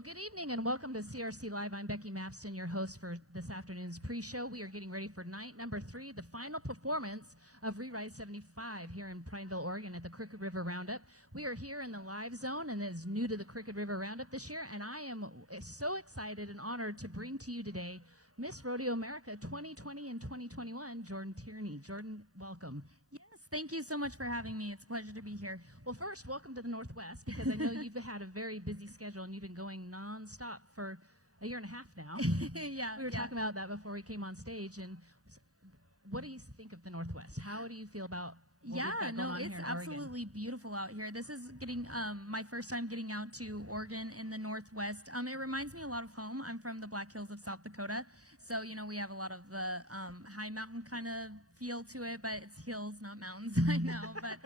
Well, good evening and welcome to CRC Live. I'm Becky Mapston, your host for this afternoon's pre-show. We are getting ready for night number 3, the final performance of Re-Rise 75 here in Prineville, Oregon at the Crooked River Roundup. We are here in the live zone and is new to the Crooked River Roundup this year, and I am so excited and honored to bring to you today Miss Rodeo America 2020 and 2021, Jordan Tierney. Jordan, welcome. Yes, thank you so much for having me. It's a pleasure to be here. Well, first, welcome to the Northwest, because I know you've had a very busy schedule and you've been going nonstop for a year and a half now. Yeah, we were talking about that before we came on stage. And what do you think of the Northwest? How do you feel about it's absolutely beautiful out here. This is getting my first time getting out to Oregon in the Northwest. It reminds me a lot of home. I'm from the Black Hills of South Dakota, so we have a lot of the high mountain kind of feel to it, but it's hills, not mountains. I know, but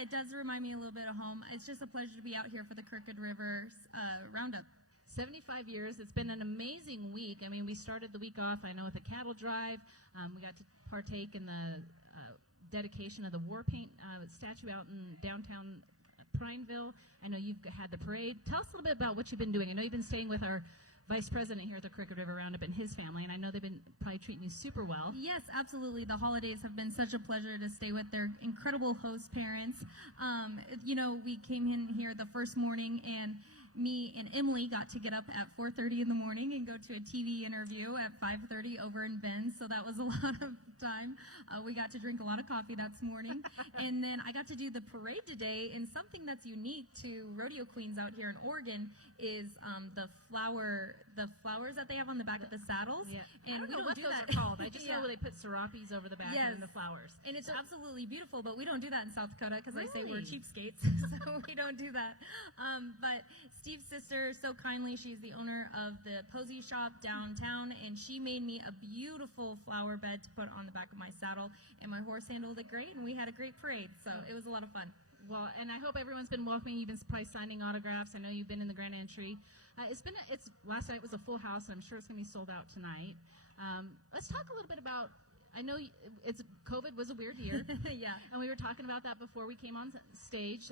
it does remind me a little bit of home. It's just a pleasure to be out here for the Crooked River Roundup. 75 years. It's been an amazing week. I mean, we started the week off, I know, with a cattle drive. We got to partake in the dedication of the war paint statue out in downtown Prineville. I know you've had the parade. Tell us a little bit about what you've been doing. I know you've been staying with our vice president here at the Crooked River Roundup and his family, and I know they've been probably treating you super well. Yes, absolutely. The holidays have been such a pleasure to stay with their incredible host parents. We came in here the first morning, and me and Emily got to get up at 4:30 in the morning and go to a TV interview at 5:30 over in Ben's, so that was a lot of time. We got to drink a lot of coffee that morning, and then I got to do the parade today, and something that's unique to rodeo queens out here in Oregon is the flowers that they have on the back of the saddles. Yeah. And I don't know what those are called. I just know they put serapes over the back and the flowers. And it's absolutely beautiful, but we don't do that in South Dakota because I say we're cheapskates, so we don't do that. But Steve's sister, so kindly, she's the owner of the Posy shop downtown, and she made me a beautiful flower bed to put on the back of my saddle, and my horse handled it great, and we had a great parade, so it was a lot of fun. Well, and I hope everyone's been welcoming. You've been probably signing autographs. I know you've been in the grand entry. Last night was a full house, and I'm sure it's going to be sold out tonight. Let's talk a little bit about, I know COVID was a weird year. Yeah. And we were talking about that before we came on stage.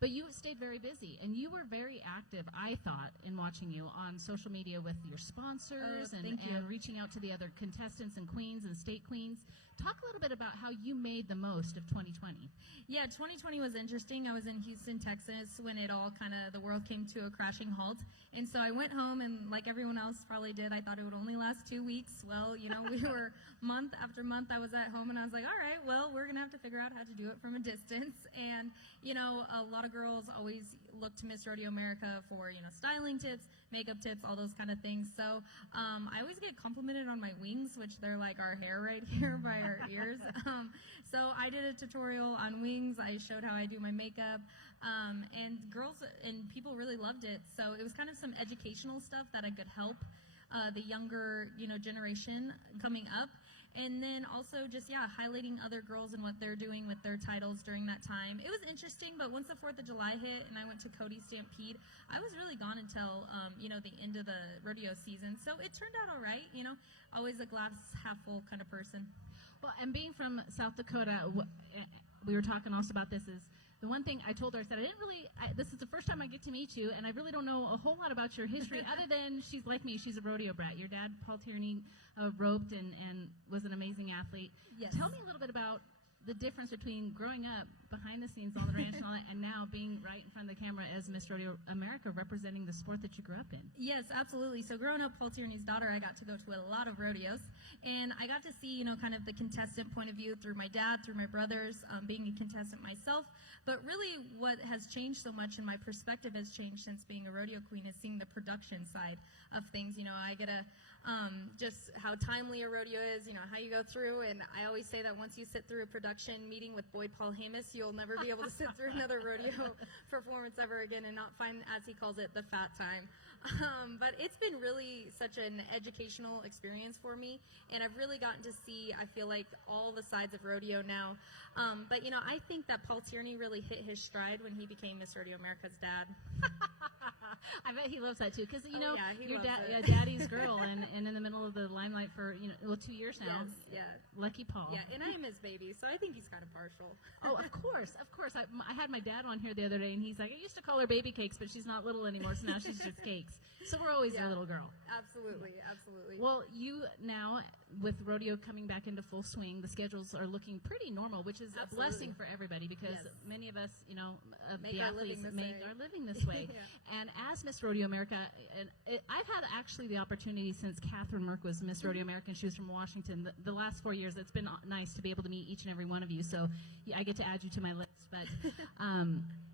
But you stayed very busy, and you were very active, I thought, in watching you on social media with your sponsors and reaching out to the other contestants and queens and state queens. Talk a little bit about how you made the most of 2020. Yeah, 2020 was interesting. I was in Houston, Texas when it all the world came to a crashing halt. And so I went home, and like everyone else probably did, I thought it would only last 2 weeks. Well, we were month after month I was at home, and I was like, all right, well, we're going to have to figure out how to do it from a distance. And, a lot of girls always look to Miss Rodeo America for, styling tips, makeup tips, all those kind of things. So I always get complimented on my wings, which they're like our hair right here by our ears. So I did a tutorial on wings. I showed how I do my makeup, and girls and people really loved it. So it was kind of some educational stuff that I could help the younger, generation coming up. And then also just, highlighting other girls and what they're doing with their titles during that time. It was interesting, but once the 4th of July hit and I went to Cody's Stampede, I was really gone until, the end of the rodeo season. So it turned out all right, always a glass half full kind of person. Well, and being from South Dakota, we were talking also about this, is the one thing I told her, I said, this is the first time I get to meet you, and I really don't know a whole lot about your history, other than she's like me, she's a rodeo brat. Your dad, Paul Tierney, roped and was an amazing athlete. Yes. Tell me a little bit about the difference between growing up behind the scenes on the ranch and all that, and now being right in front of the camera as Miss Rodeo America, representing the sport that you grew up in. Yes, absolutely. So growing up Paul Tierney's daughter, I got to go to a lot of rodeos, and I got to see, kind of the contestant point of view through my dad, through my brothers, being a contestant myself. But really what has changed so much, and my perspective has changed since being a rodeo queen, is seeing the production side of things. I get just how timely a rodeo is, how you go through, and I always say that once you sit through a production meeting with Boyd Paul Hamus, you'll never be able to sit through another rodeo performance ever again and not find, as he calls it, the fat time. But it's been really such an educational experience for me, and I've really gotten to see, I feel like, all the sides of rodeo now. But I think that Paul Tierney really hit his stride when he became Miss Rodeo America's dad. I bet he loves that too, because you know yeah, he your loves it. daddy's girl, and in the middle of the limelight for 2 years now. Yes, yeah. Lucky Paul. Yeah, and I am his baby, so I think he's kind of partial. Oh, of course. I had my dad on here the other day, and he's like, I used to call her baby cakes, but she's not little anymore, so now she's just cakes. So we're always a little girl. Absolutely. Well, you now, with rodeo coming back into full swing, the schedules are looking pretty normal, which is a blessing for everybody, because many of us, Make the our athletes living this make way. our living this way. Yeah. And as Miss Rodeo America, I've had actually the opportunity since Catherine Merck was Miss Rodeo America, and she was from Washington. The last 4 years, it's been nice to be able to meet each and every one of you. So I get to add you to my list. But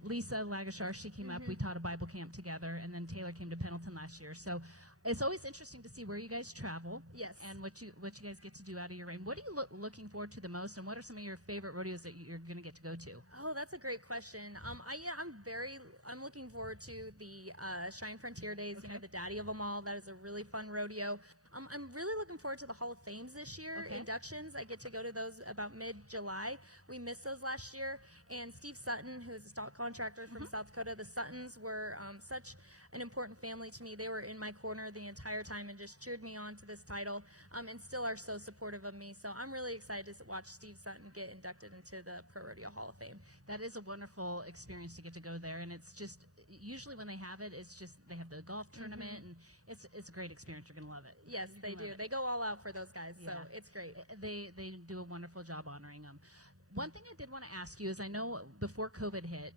Lisa Lagashar, she came up. We taught a Bible camp together, and then Taylor came to Pendleton last year. So it's always interesting to see where you guys travel, and what you guys get to do out of your reign. What are you looking forward to the most, and what are some of your favorite rodeos that you're going to get to go to? Oh, that's a great question. I'm looking forward to the Cheyenne Frontier Days. Okay. The daddy of them all. That is a really fun rodeo. I'm really looking forward to the Hall of Fames this year. Okay. Inductions. I get to go to those about mid-July. We missed those last year. And Steve Sutton, who is a stock contractor from South Dakota, the Suttons were such an important family to me. They were in my corner the entire time and just cheered me on to this title, and still are so supportive of me. So I'm really excited to watch Steve Sutton get inducted into the ProRodeo Hall of Fame. That is a wonderful experience to get to go there, and it's just usually when they have it, it's just they have the golf tournament, and it's a great experience. You're gonna love it. Yes, they do. They go all out for those guys, so it's great. They do a wonderful job honoring them. One thing I did want to ask you is, I know before COVID hit,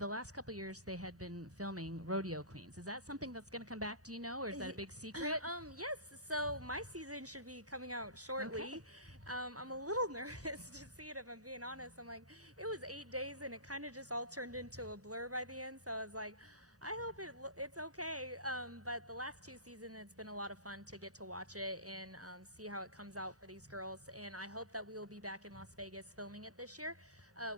the last couple of years they had been filming Rodeo Queens. Is that something that's going to come back? Do you know, or is that a big secret? Yes. So my season should be coming out shortly. Okay. I'm a little nervous to see it, if I'm being honest. I'm like, it was 8 days, and it kind of just all turned into a blur by the end. So I was like, I hope it's okay. But the last 2 seasons, it's been a lot of fun to get to watch it and see how it comes out for these girls. And I hope that we will be back in Las Vegas filming it this year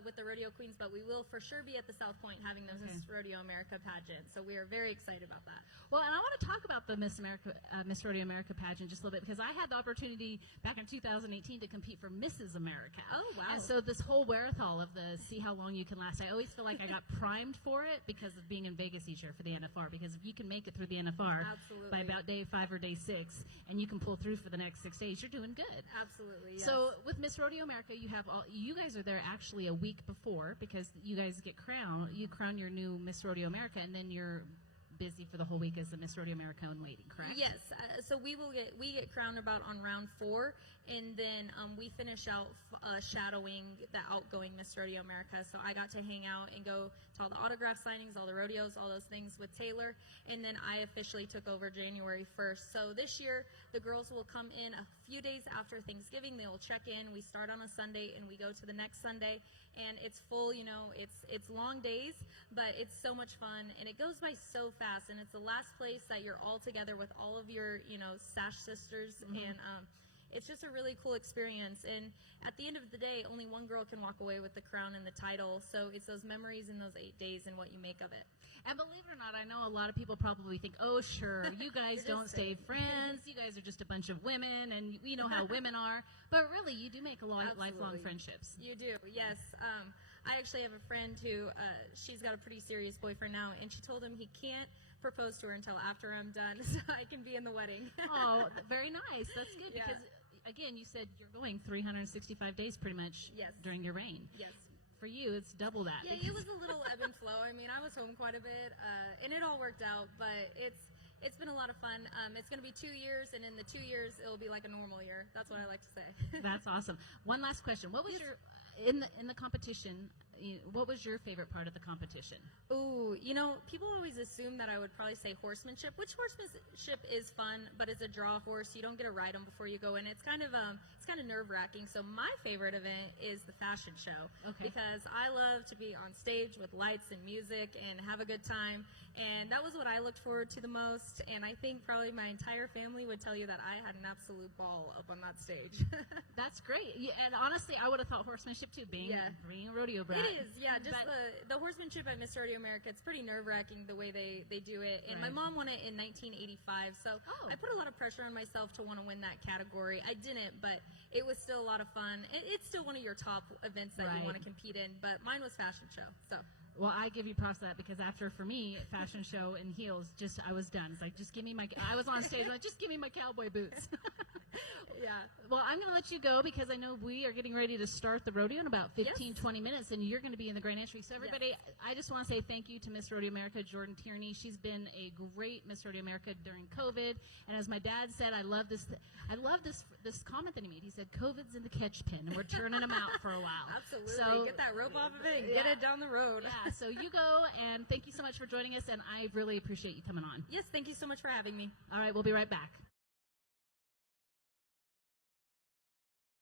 with the Rodeo Queens. But we will for sure be at the South Point having the Miss Rodeo America pageant. So we are very excited about that. Well, and I want to talk about the Miss Rodeo America pageant just a little bit, because I had the opportunity back in 2018 to compete for Mrs. America. Oh, wow. And so this whole Werathol of the see how long you can last, I always feel like I got primed for it because of being in Vegas each year for the NFR, because if you can make it through the NFR by about day 5 or day 6, and you can pull through for the next 6 days, you're doing good. Absolutely, yes. So with Miss Rodeo America, you guys are there actually a week before, because you guys get you crown your new Miss Rodeo America, and then you're busy for the whole week as the Miss Rodeo America in waiting, correct? Yes. So we get crowned about on round 4, and then we finish out shadowing the outgoing Miss Rodeo America. So I got to hang out and go to all the autograph signings, all the rodeos, all those things with Taylor, and then I officially took over January 1st. So this year, the girls will come in a few days after Thanksgiving. They will check in. We start on a Sunday, and we go to the next Sunday. And it's full, it's long days, but it's so much fun, and it goes by so fast, and it's the last place that you're all together with all of your, Sash sisters, and it's just a really cool experience. And at the end of the day, only one girl can walk away with the crown and the title, so it's those memories in those 8 days and what you make of it. And believe it or not, I know a lot of people probably think, oh, sure, you guys don't stay friends. You guys are just a bunch of women, and we know how women are. But really, you do make a lot of lifelong friendships. You do, yes. I actually have a friend who, she's got a pretty serious boyfriend now, and she told him he can't propose to her until after I'm done, so I can be in the wedding. Oh, very nice. That's good, Yeah. because, again, you said you're going 365 days pretty much during your reign. Yes. For you, it's double that. Yeah, it was a little ebb and flow. I mean, I was home quite a bit, and it all worked out, but it's been a lot of fun. It's going to be 2 years, and in the 2 years, it'll be like a normal year. That's what I like to say. That's awesome. One last question. What was your, in the competition, what was your favorite part of the competition? Ooh, people always assume that I would probably say horsemanship, which horsemanship is fun, but it's a draw horse. You don't get to ride them before you go in. It's kind of nerve-wracking. So my favorite event is the fashion show, because I love to be on stage with lights and music and have a good time, and that was what I looked forward to the most. And I think probably my entire family would tell you that I had an absolute ball up on that stage. That's great. Yeah, and honestly, I would have thought horsemanship too, being a rodeo brat. It is, yeah. Just the horsemanship at Miss Rodeo America, it's pretty nerve-wracking the way they do it. And my mom won it in 1985, so I put a lot of pressure on myself to want to win that category. I didn't, but it was still a lot of fun. It's still one of your top events that you want to compete in, but mine was fashion show, so. Well, I give you props to that because after, for me, fashion show and heels, I was done. It's like, just give me I was on stage, like, just give me my cowboy boots. Yeah. Well, I'm going to let you go because I know we are getting ready to start the rodeo in about 15, 20 minutes, and you're going to be in the grand entry. So, everybody, I just want to say thank you to Miss Rodeo America, Jordan Tierney. She's been a great Miss Rodeo America during COVID. And as my dad said, I love this comment that he made. He said, COVID's in the catch pen, and we're turning them out for a while. Absolutely. So, get that rope off of it and get it down the road. Yeah, so you go, and thank you so much for joining us, and I really appreciate you coming on. Yes, thank you so much for having me. All right, we'll be right back.